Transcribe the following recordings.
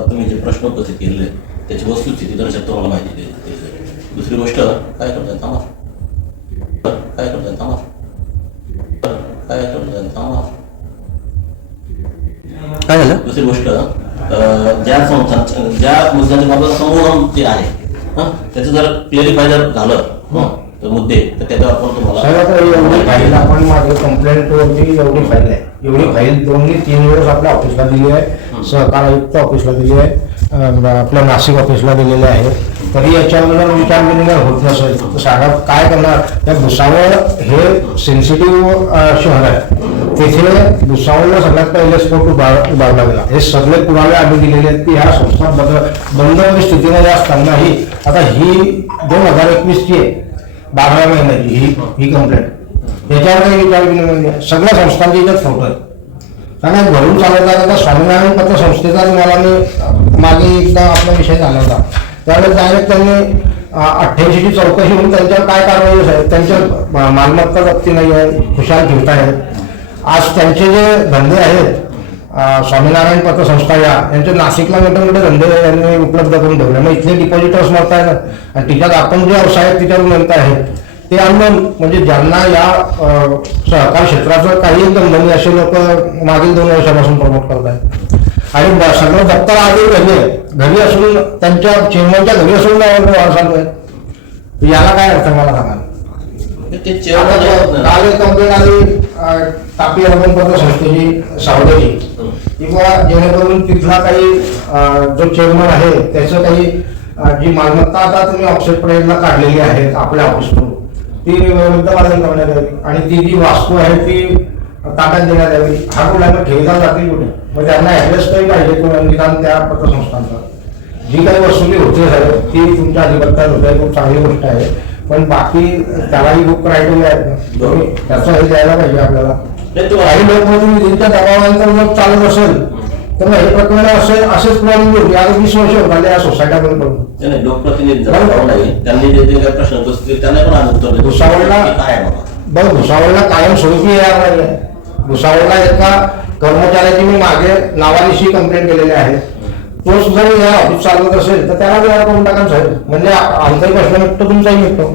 संदर्भात तुम्ही जे प्रश्न उपस्थित केलेले त्याची वस्तुस्थिती दर्शक तुम्हाला माहिती जाईल. दुसरी गोष्ट काय करताय थांबा. काय करताय थांबा. काय करताय थांबा. काय झालं? दुसरी गोष्ट ज्या संस्था ज्या मुद्द्याच्या बाबत संवहन जे आहे हं, त्याचं जर क्लिअरिफाय जर झालं हं, तर मुद्दे तर त्याच्यावर आपण तुम्हाला आता आपण माझी कंप्लेंट होती एवढी फाईल आहे एवढी फाईल दोन्ही तीन वेळेस आपल्या ऑफिसला दिली आहे सहकार आयुक्त ऑफिसला दिली आहे आपल्या नाशिक ऑफिसला दिलेली आहे तरी याच्यावर विचार विनिमय होत नसेल साहेब काय करणार त्या भुसावळ हे सेन्सिटिव्ह शहर आहे तिथे भुसावळला सगळ्यात पहिले स्फोट उभा उभारला गेला हे सगळे पुरावे आम्ही दिलेले आहेत की ह्या संस्था बंद बंद स्थितीमध्ये असतानाही आता ही दोन हज़ार एकवीसची आहे बारा महिन्याची ही ही कंप्लेंट याच्यावर काही विचार विनिमय सगळ्या संस्थांचे इथं फोटो आहेत. कारण घरून चालत आता स्वामीनारायण पत्र संस्थेचा तुम्हाला मी मागे एकदा आपला विषय झाला होता. त्यावेळेस डायरेक्ट त्यांनी अठ्ठ्याऐंशीची चौकशी होऊन त्यांच्यावर काय कारवाई साहेब? त्यांच्या मालमत्ता जप्ती नाही आहे खुशाल ठेवत आहेत. आज त्यांचे जे धंदे आहेत स्वामीनारायण पत्र संस्था या यांचे नाशिकला मोठे मोठे धंदे यांनी उपलब्ध करून ठेवले. मग इथले डिपॉझिटर्स म्हणत आणि तिच्यात आपण जे व्यवसाय आहेत तिच्यावर म्हणत आहेत ते अननोन म्हणजे ज्यांना या सहकार क्षेत्राचं काही कंपनी असे लोक मागील दोन वर्षापासून प्रमोट करत आहेत आणि सगळं दप्तर आधी घरी आहे घरी असून त्यांच्या चेंबरच्या घरी असून चालू आहे. याला काय अर्थ मला सांगा? आहेत काल एक कंप्लेंट आली तापी अर्बन पत्र संस्थेची सावधगी किंवा जेणेकरून तिथला काही जो चेअरमन आहे त्याचं काही जी मालमत्ता आता तुम्ही ऑफसेट काढलेली आहे आपल्या ऑफिसकडून ती बाजूला करण्यात यावी. आणि ती जी वास्तू आहे ती ताब्यात देण्यात यावी. हा कुठला मग ठेवीदार जातील कुठे? मग त्यांना ऍड्रेस काही पाहिजे निदान त्या पत्रसंस्थांचा जी काही वसुली होते साहेब ती तुमच्या अधिपत्यात होते. खूप चांगली गोष्ट आहे. पण बाकी त्यालाही खूप क्रायटेरिया आहेत ना. त्याचं हे द्यायला पाहिजे आपल्याला. नाही, तो काही लोक तुम्ही त्यांच्या दबावानंतर जर चालत असेल तर मग हे प्रकरण असे असेच प्रॉब्लेम होते आता वीस वर्ष होत आले या सोसायट्यामध्ये पडून नाही, नाही, लोकप्रतिनिधी जर बरोबर. कोण नाही त्यांनी जे जे काही प्रश्न उपस्थित केले, त्यांना पण उत्तर देतो. भुसावळला- की काय आहे बाबा? बघ भुसावळला कायम स्वरूपी येणार नाही आहे भुसावळला एका कर्मचाऱ्याची मी मागे नावानिशी कंप्लेंट केलेली आहे. तो सुद्धा या ऑफिस चालवत असेल तर त्याला वेळा करून टाका साहेब. म्हणजे आ- आमचाही प्रश्न मिटतो तुमचाही मिटतो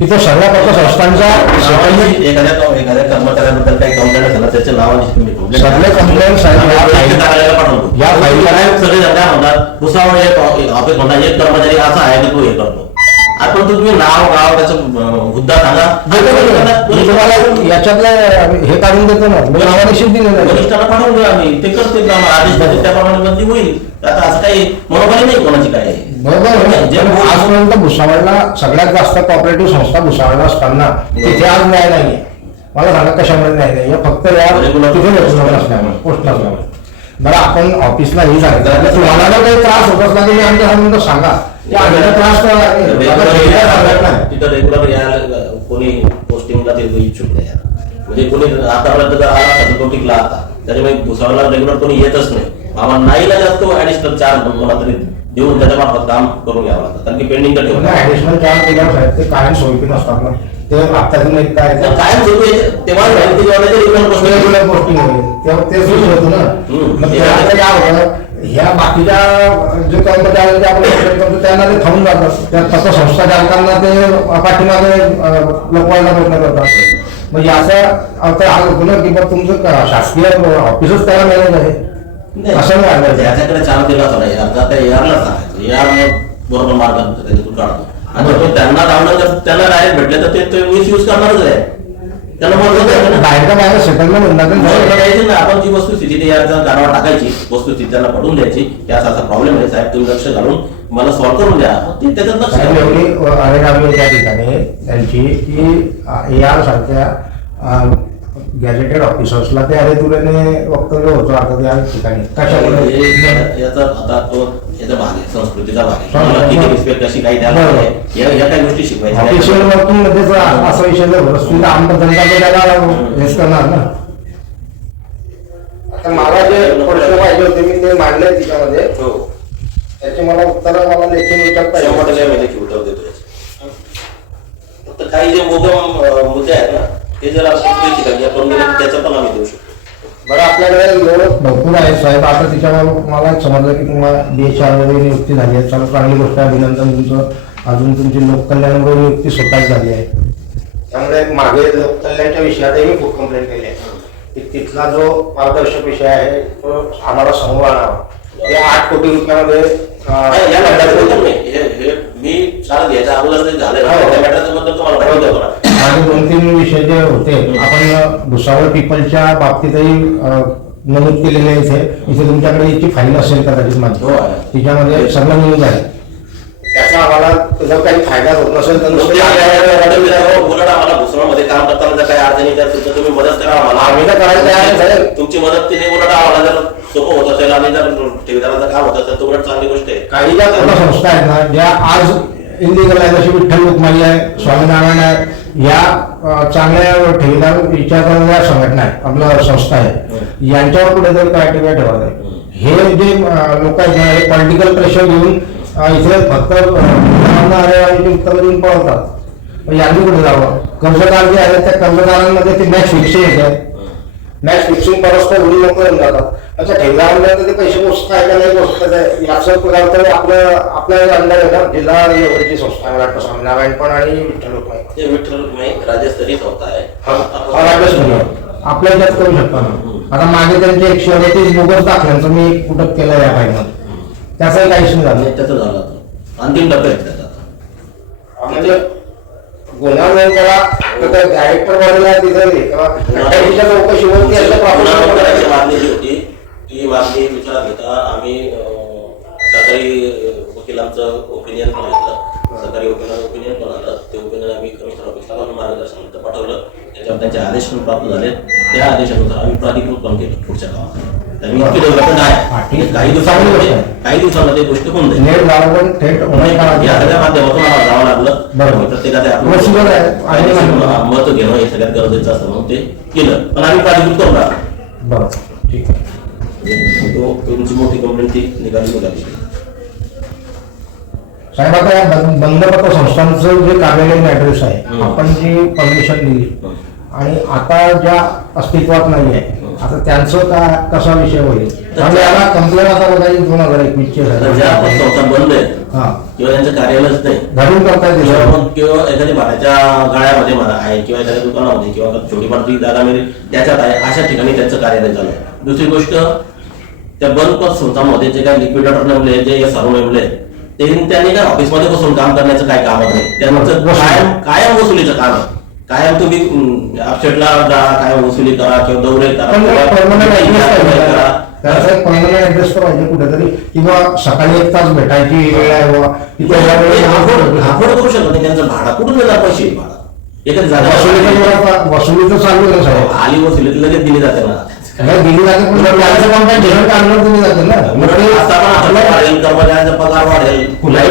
तिथं सगळ्या पक्ष संस्थांचा नावानिशी एखाद्या एखाद्या कर्मचाऱ्याबद्दल काही कंप्लेंट झालं त्याच्या नावानिशी तुम्ही complaint सगळे आम्ही या वरिष्ठ फाईल- कार्यालयाला पाठवतो. या फाईल- साहेब सगळे जण काय म्हणतात? भुसावळ एक ऑफिस म्हणतात एक कर्मचारी असा आहे की तो हे करतो. आपण तुम्ही नाव गाव त्याचा मुद्दा सांगा. तुम्हाला याच्यातलं हे काढून देतो ना. मी नावानिशी दिलेलं आहे वरिष्ठांना पाठवून देऊ आम्ही. ते करतील आदेश देतील त्याप्रमाणे बंदी होईल. आता असं काही मनोबली नाही कोणाची काय. बरोबर जे पण आजपर्यंत भुसावळला सगळ्यात जास्त कॉपरेटिव्ह संस्था भुसावळला असताना तिथे आज न्याय नाहीये. मला सांगा कशामुळे न्याय नाही फक्त या असल्यामुळे पोस्ट असल्यामुळे बरं आपण ऑफिसला ही सांगितलं तुम्हाला जर काही त्रास होत असला की आमच्यासमोर सांगा. त्रास नाही. तिथं रेग्युलर यायला कोणी पोस्टिंगला ते इच्छुक नाही. म्हणजे कोणी आतापर्यंत जर आला तर आता. त्याच्यामुळे भुसावळला रेग्युलर कोणी येतच नाही. आम्हाला नाहीला जास्त ऍडिशनल चार्ज कोणा तरी देऊन त्याच्या मार्फत काम करून घ्यावं लागतं. कारण की पेंडिंग म्हणजे ठेवलं ऍडिशनल चार्ज केल्यावर साहेब ते कायम स्वरूपी नसतात ना. ते एक काय कायम सुरू तेव्हा त्याचे. रेग्युलर पोस्टिंग होईल. तेव्हा ते सुरू होतं ना. मग त्यावेळेला काय होतं? ह्या बाकीच्या जे आपण करतो त्यांना ते थांबून जातात. त्या तसं संस्था चालकांना ते पाठीमागे लपवायला प्रयत्न करतात. मग याचा अर्थ हा होतो ना की बा तुमचं शासकीय ऑफिसच त्याला मॅनेज आहे. नाही. असं नाही. वागायचं. त्याच्याकडे चार्ज दिला होता यार आता यारला सांगायचं यार बरोबर मार्ग त्याच्यातून काढतो. आणि जर तो त्यांना लावलं तर त्यांना डायरेक्ट भेटले तर ते मिस यूज करणारच आहे. त्यांना बोलतो बाहेरच्या बाहेर होऊन जाते द्यायची ना आपण जी वस्तुस्थिती ते गाडवा टाकायची वस्तुस्थिती त्यांना पडून द्यायची. की असा प्रॉब्लेम आहे साहेब तुम्ही लक्ष घालून मला सॉल्व्ह करून द्या. ते त्याच्यात लक्ष. एवढी अरेरावी त्या ठिकाणी त्यांची की ए आर सारख्या गॅजेटेड ऑफिसर्सला ते अरे तुरेने वक्तव्य होतं आता त्या ठिकाणी. कशामुळे हे- याचा आता तो याचा भाग आहे संस्कृतीचा भाग आहे. रिस्पेक्ट कशी काही द्यायला या या काही गोष्टी शिकवायच्या. ऑफिशियल वर्किंगमध्ये जर असा विषय जर वस्तूला आमपत्रचा तो त्याला हेच करणार ना. आता मला जे प्रश्न पाहिजे होते मी ते मांडले तिच्यामध्ये. हो. त्याचे मला उत्तर मला लेखी शंभर. टक्के माहिती देतो. फक्त काही जे मोगम अं, मुद्दे आहेत ना ते जर आपण आपण त्याचं पण आम्ही देऊ शकतो. बरं आपल्याकडे एवढं भरपूर आहे साहेब. आता त्याच्यावर मला समजलं की तुम्हाला बी एच आरमध्ये नियुक्ती झाली आहे. चांगली चांगली गोष्ट आहे. अभिनंदन तुमचं. अजून तुमची लोककल्याणमध्ये नियुक्ती स्वतःच झाली आहे. त्यामुळे मागे लोककल्याणच्या विषयातही मी खूप कंप्लेंट केली आहे. की तिथला जो पारदर्शक विषय आहे तो आम्हाला समोर आणावा. ते आठ कोटी रुपयामध्ये या मॅटरचं मी. हे हे मी चालत घ्यायच्या अगोदर झालं हो. त्या मॅटरचं बद्दल तुम्हाला. ना माझे दोन तीन विषय जे होते आपण भुसावळ पीपलच्या बाबतीतही नमूद केलेले आहे इथे इथे तुमच्याकडे याची फाईल असेल कदाचित माझी. हो. तिच्यामध्ये सगळं आहे. त्याचा आम्हाला जर काही फायदा होत नसेल तर दिल्या, हो, उलट आम्हाला भुसावळमध्ये काम करताना जर काही अडचणी त्या तुमचं तुम्ही मदत करा आम्हाला. आम्ही तर करायला तयार आहे. तुमची मदत उलट आम्हाला जर सोपं होत असेल आणि जर ठेवीदाराचं काम होत असेल तर उलट चांगली गोष्ट आहे. काही ज्या संस्था आहेत ना ज्या आज इलिगल आहे जशी विठ्ठल लोकमाई आहे स्वामीनारायण आहे. या चांगल्या ठेवीदार विचार करणाऱ्या संघटना आहेत आपल्या संस्था आहे. यांच्यावर कुठेतरी क्रायटेरिया ठेवत आहे. हे जे लोक आहेत ना हे पॉलिटिकल प्रेशर घेऊन इथे फक्त मग यांनी कुठे जावं? कर्जदार जे आहेत त्या कर्जदारांमध्ये ते मॅच फिक्सिंग येते मॅच फिक्सिंग परस्पर उडी लोक येऊन जातात अच्छा ठेवल्यानंतर ते पैसे पोचत आहे का नाही. पोचत आहे याचं पदार्थ आपलं आपल्या अंडर आहे ना. जिल्हा लेवलची संस्था आहे. वाटतं स्वामीनारायण पण आणि विठ्ठल लोकमाई ते विठ्ठल रुक्मिणी राज्यस्तरीय संस्था आहे. हा राज्य आपल्या याच्यात करू शकतो ना. आता मागे त्यांचे एकशे अडतीस बोगस दाखल्यांचं मी कुठं केलं या फाईलमध्ये त्याचाही काहीच नाही झालं आणि त्याचं झालं. अंतिम टप्प्यात. म्हणजे गुन्हा डायरेक्टर बॉडीला प्रॉब्लेम मागणी जी होती ती मागणी विचारात घेता आम्ही सरकारी वकिलांचं ओपिनियन पण घेतलं. सरकारी वकिलांचं ओपिनियन पण आलं. ते ओपिनियन आम्ही कमिशनर ऑफिसला पण मार्गदर्शन पाठवलं. त्याच्यावर त्यांचे आदेश पण प्राप्त झाले त्या आदेशानुसार आम्ही प्राधिकृत पण केलं पुढच्या कामात त्यामुळे इतकी डेव्हलपमेंट आहे ठीक आहे. काही दिवसांमध्ये आहे. काही दिवसांमध्ये गोष्ट होऊन जाईल नेट लागून थेट या सगळ्या माध्यमातून आम्हाला जावं लागलं. बरोबर. प्रत्येकाचे आपलं मत घेणं हे सगळ्यात गरजेचं असतं म्हणून ते केलं. पण आम्ही प्राधिकृत करून राहिलो बरं ठीक आहे. तुमची मोठी कंप्लेंट ती निघाली निघाली. साहेब आता या बंद- बंदपत्र संस्थांचं जे कार्यालयीन ऍड्रेस आहे. आपण जी परमिशन दिली. आणि आता ज्या अस्तित्वात नाही आहे आता त्यांचं का कसा विषय होईल? म्हणजे याला कंप्लेंट आता बघा दोन हजार एकवीसचे आता ज्या आपण संस्था बंद आहे हा. किंवा त्यांचं कार्यालयच नाही घरून करता किंवा सर. मग किंवा एखाद्या भाड्याच्या गाळ्यामध्ये म्हणा आहे किंवा एखाद्या दुकानामध्ये किंवा छोटी मोठी जागा मिळेल त्याच्यात आहे अशा ठिकाणी त्यांचं कार्यालय चालू आहे. दुसरी गोष्ट त्या बंद पद संस्थांमध्ये जे काही लिक्विडेटर नेमले जे सर्व नेमले ते त्यांनी काय ऑफिसमध्ये बसून काम करण्याचं काय कामच नाही. त्यांचं कायम कायम वसुलीचं काम आहे. कायम तुम्ही अपसेटला जा कायम वसुली करा किंवा दौरे करा. पण किंवा परमनंट ऍड्रेस पाहिजे करा. त्याला. त्याचा एक परमनंट ऍड्रेस तर पाहिजे कुठेतरी. किंवा सकाळी एक तास भेटायची वेळ आहे बुवा. तिथे या वेळेला करू शकत नाही. त्यांचं भाडं कुठून देणार पैसे? भाडं. जरा- वसुली तर चालू आहे साहेब. आली वसुली तर लगेच दिली जाते ना. नाही दिली जाते पण त्यांचं काम काय झेरट काढणार दिली जाते ना. मग ते आता पण आपलं वाढेल कर्मचाऱ्यांचा पगार वाढेल. कुठलाही.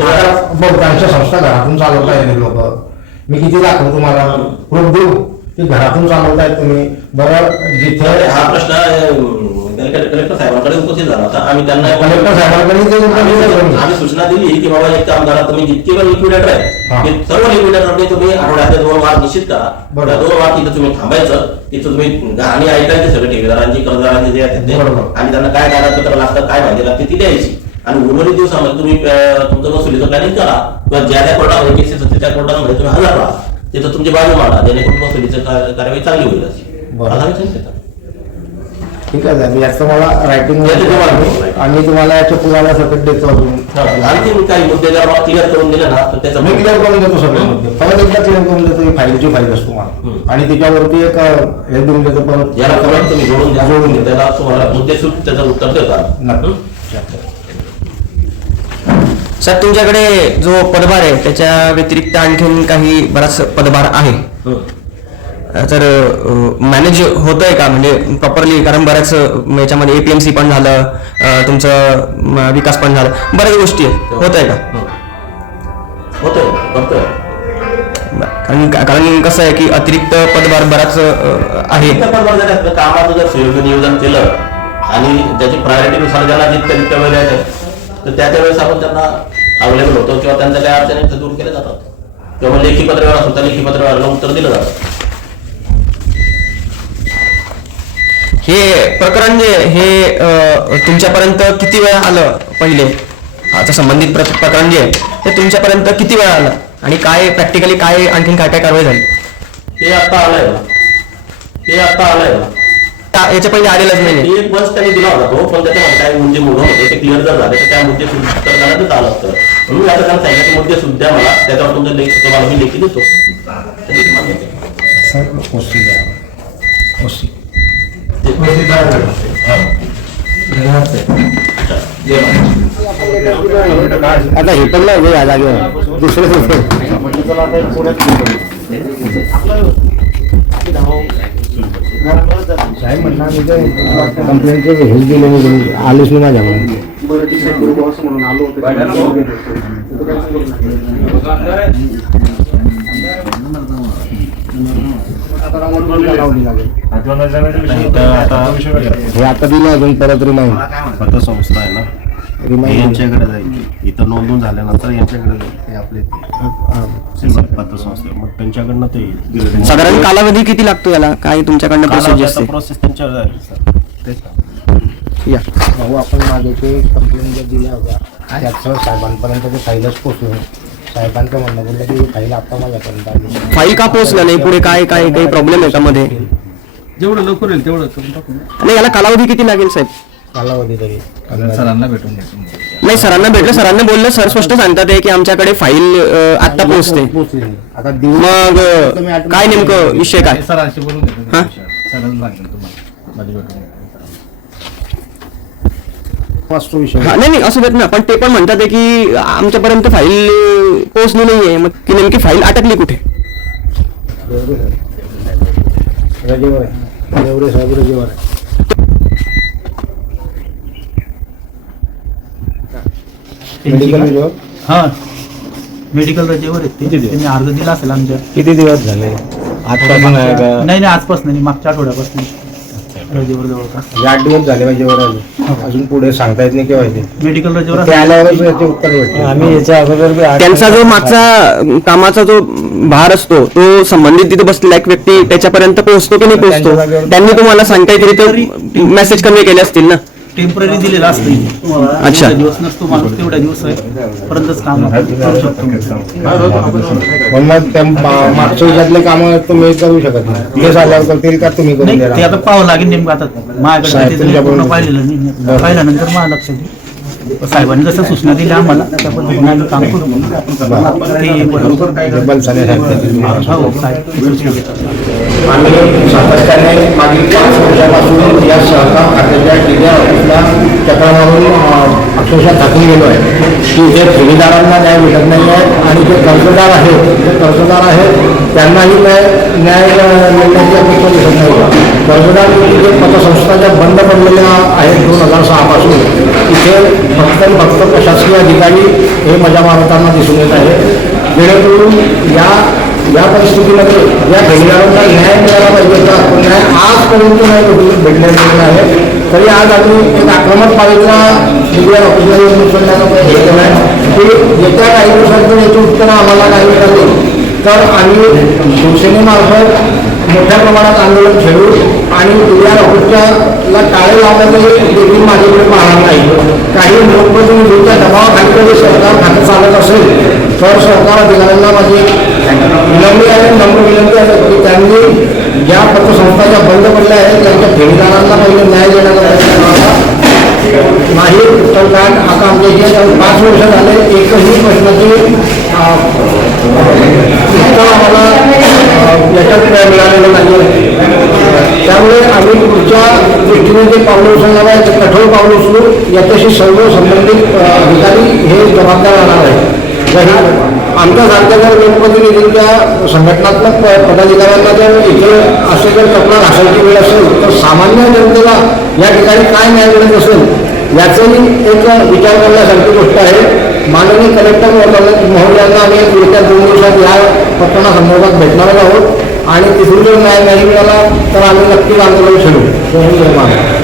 आता बहुतांश संस्था घरातून चालवता येईल लोक. मी किती दाखवू तुम्हाला प्रूफ देऊ? की घरातून चालवतायत तुम्ही? बरं जिथे हा प्रश्न कलेक्टर साहेबांकडे उपस्थित झाला होता. आम्ही त्यांना कलेक्टर साहेबांकडे आम्ही सूचना दिली की बाबा एक काम करा तुम्ही जितके पण लिक्विडेटर. आहे ते सर्व लिक्विडेटरने तुम्ही आठवड्यातले दोन वार निश्चित करा. त्या दोन वार तिथं तुम्ही थांबायचं. तिथं तुम्ही आणि ऐकायचे सगळे ठेवीदारांची कर्जदारांची जे आहेत. आणि त्यांना काय कागदपत्र लागतं काय माहिती लागते ती द्यायची. आणि उर्वरित दिवसामध्ये तुम्ही तुमचं वसुलीचं प्लॅनिंग करा. किंवा ज्या त्या कोर्टामध्ये केसेस असतील त्या कोर्टामध्ये तुम्ही हजर राहा. तिथं तुमची बाजू मांडा. जेणेकरून वसुलीचं कार्यवाही चांगली होईल अशी. ठीक आहे साहेब याचं मला रायटिंग आणि तुम्हाला याच्या पुरावा सकट देतो अजून. आणखी मी काही मुद्दे जर क्लिअर करून दिले ना तर त्याचा मी क्लिअर करून देतो सगळे मुद्दे. परत एकदा क्लिअर करून देतो ही फाईलची फाईल असतो मला. आणि त्याच्यावरती एक हे देऊन देतो परत. याला कमेंट तुम्ही जोडून जोडून त्याला तुम्हाला मुद्दे त्याचं उत्तर देतात. नक्की. सर तुमच्याकडे जो पदभार आहे त्याच्या व्यतिरिक्त आणखीन काही बराच पदभार आहे. तर मॅनेज होतंय का? म्हणजे प्रॉपरली कारण बऱ्याच याच्यामध्ये एपीएमसी पण झालं तुमचं विकास पण झालं. बऱ्याच गोष्टी आहेत. होत आहे का? होतंय करतोय. कारण कारण कसं आहे की अतिरिक्त पदभार बराच आहे. कामाचं जर नियोजन केलं आणि त्याची प्रायोरिटीनुसार जितक्या जितक्या वेळ तर त्या त्या वेळेस आपण त्यांना अवेलेबल होतो किंवा त्यांच्या काही अडचणी त्या दूर केल्या जातात. किंवा लेखी पत्रव्यवहार असेल तर लेखी पत्रव्यवहारला उत्तर दिलं जातं. हे प्रकरण जे हे तुमच्यापर्यंत किती वेळा आलं पहिले? आता संबंधित प्र- प्रकरण जे आहे ते तुमच्यापर्यंत किती वेळा आलं? आणि काय प्रॅक्टिकली काय आणखीन काय काय कारवाई झाली? हे आता आलंय हे आता आलंय त्या- याच्या पहिले आलेलंच नाही एक वर्ष त्यांनी दिला होता तो पण त्याच्यामध्ये काही मुद्दे मुलं होते. ते क्लिअर जर झाले तर त्या मुद्दे उत्तर आलं असतं. म्हणून आता त्यांना सांगितलं की मुद्दे सुद्धा मला त्याच्यावर तुमचं लेख तुम्हाला मी लेखी देतो. आता हे पण नाही या जागेवर. दुसरं साहेब म्हणणार मी ते कंप्लेंटचं हेल्प दिलं मी तुम्ही नाही हे आता दिलं अजून परत नाही संस्था आहे ना. रिमाइंड यांच्याकडे जाईल. इथं नोंदून झाल्यानंतर यांच्याकडे जाईल. हे आपले पतसंस्था मग त्यांच्याकडनं ते येईल साधारण कालावधी किती लागतो याला? काय तुमच्याकडनं प्रोसेस असते? प्रोसेस त्यांच्यावर जाईल सर तेच. ना. या. भाऊ आपण मागे ते कंप्लेंट ज्या दिल्या होत्या त्याचं साहेबांपर्यंत ते फाईलच पोचलो. साहेबांचं म्हणणं बोललं की फाईल आता माझ्यापर्यंत आली. फाईल का पोहोचलं नाही? पुढे काय काय काही प्रॉब्लेम आहे का मध्ये? जेवढं लवकर होईल तेवढं करून टाकू. ना. आणि याला कालावधी किती लागेल साहेब? कालावधी तरी. सरांना भेटून नाही सरांना भेटलं सरांना बोललं सर स्पष्ट सांगतात आहे की आमच्याकडे फाईल अ, आत्ता पोहोचते. पोचली नाही. आता दिवस मग अ, काय नेमकं विषय काय? सरांशी बोलून घेतो हा? सरांना सांगेल तुम्हाला. मध्ये भेटून घ्या. वाचतो विषय. हा नाही नाही असं देत ना पण ते पण म्हणतात आहे की आमच्यापर्यंत फाईल अ, पोहोचली नाहीये. मग की नेमकी फाईल अटकली कुठे? रजेवर आहे. साहेब रजेवर आहे. मेडिकल रजेवर हा. मेडिकल रजेवर आहेत ते. त्यांनी अर्ज दिला असेल आमच्या. किती दिवस झाले? नाही नाही आजपासून नाही मागच्या आठवड्यापासून. रजेवर जवळपास. आठ दिवस झाले रजेवर आले अजून पुढे सांगता येत नाही केव्हा येते मेडिकल रजेवर ते असेल. आल्यावरच याचे उत्तर भेटते आम्ही याच्या अगोदर बी त्यांचा जो मागचा अ, कामाचा जो भार असतो तो संबंधित तिथे बसलेला एक व्यक्ती त्याच्यापर्यंत पोहोचतो की नाही पोहोचतो? त्यांनी तुम्हाला सांगता येते मेसेज कन्वे केले असतील ना? टेंपररी दिलेला असतं तुम्हाला अच्छा. दिवस नसतो माणूस तेवढ्या दिवस आहे. पर्यंतच काम करू शकतो. पण मग त्या मा- मागच्या कामं तुम्ही करू शकत नाही. करतील का तुम्ही करून नाही ते देणार आता पाहावं लागेल नेमकं आता. माझ्याकडे साहेब, ते पूर्ण. पाहिलेलं नाही. पाहिल्यानंतर मला लक्षात येईल साहेबांनी जसं सूचना दिल्या आम्हाला त्या पद्धतीने आम्ही काम करू. ते बरोबर. बलसाने साहेब देतील. हो साहेब. सूचना देतात. आम्ही सातत्याने मागील पाच वर्षापासून या सहकार खात्याच्या टिल्या ऑफिसला चक्र मारून अक्षरशः थकून गेलो आहे. की जे ठेवीदारांना न्याय भेटत नाही आहे आणि जे कर्जदार आहेत जे कर्जदार आहेत त्यांनाही न्याय न्याय मिळण्याची अपेक्षा दिसत नाही. कर्जदार म्हणजे जे पतसंस्था ज्या बंद पडलेल्या आहेत दोन हजार सहापासून. तिथे फक्त फक्त प्रशासकीय अधिकारी हे मजा मारताना दिसून येत आहे जेणेकरून या या परिस्थितीमध्ये या ठेवीदारांना न्याय मिळाला पाहिजे का न्याय आजपर्यंत नाही भेटू- भेटण्यात आहे. तरी आज आम्ही एक आक्रमक पालिका मीडिया ऑफिसर येऊन उचलण्याचा प्रयत्न केला आहे की येत्या काही दिवसात याची उत्तरं आम्हाला काही मिळाली तर आम्ही शिवसेनेमार्फत मोठ्या प्रमाणात आंदोलन छेडू आणि मीडिया ऑफिसच्या टाळे लावण्याचं देखील माझ्याकडे पाहणार नाही. काही लोकप्रतिनिधींच्या दबावाखाली जे सरकार खातं चालत असेल तर सरकार अधिकाऱ्यांना माझी विनंती आहे नम्र विनंती आहे की त्यांनी ज्या पतसंस्था ज्या बंद पडल्या आहेत त्यांच्या ठेवीदारांना पहिले न्याय देण्याचा प्रयत्न करावा. नाही तर कारण आता आमच्या इथे पाच वर्ष झाले एकही प्रश्नाची अं, आम्हाला याच्यात मिळालेलं नाही त्यामुळे आम्ही पुढच्या दृष्टीने जे पावलं उचलणार आहे ते कठोर पावलं उचलू याच्याशी सर्व संबंधित अधिकारी हे जबाबदार राहणार आहे आमच्या सारख्या जर लोकप्रतिनिधींच्या संघटनात्मक प- पदाधिकाऱ्यांना जर इथे असे जर कपडा घासायची वेळ असेल तर सामान्य जनतेला या ठिकाणी काय न्याय मिळत असेल याचंही एक विचार करण्यासारखी गोष्ट आहे. माननीय कलेक्टर महोदय- यांना आम्ही पुढच्या दोन दिवसात या प्रकरणासंदर्भात भेटणारच आहोत. आणि तिथून जर न्याय नाही मिळाला तर आम्ही नक्कीच आंदोलन छेडू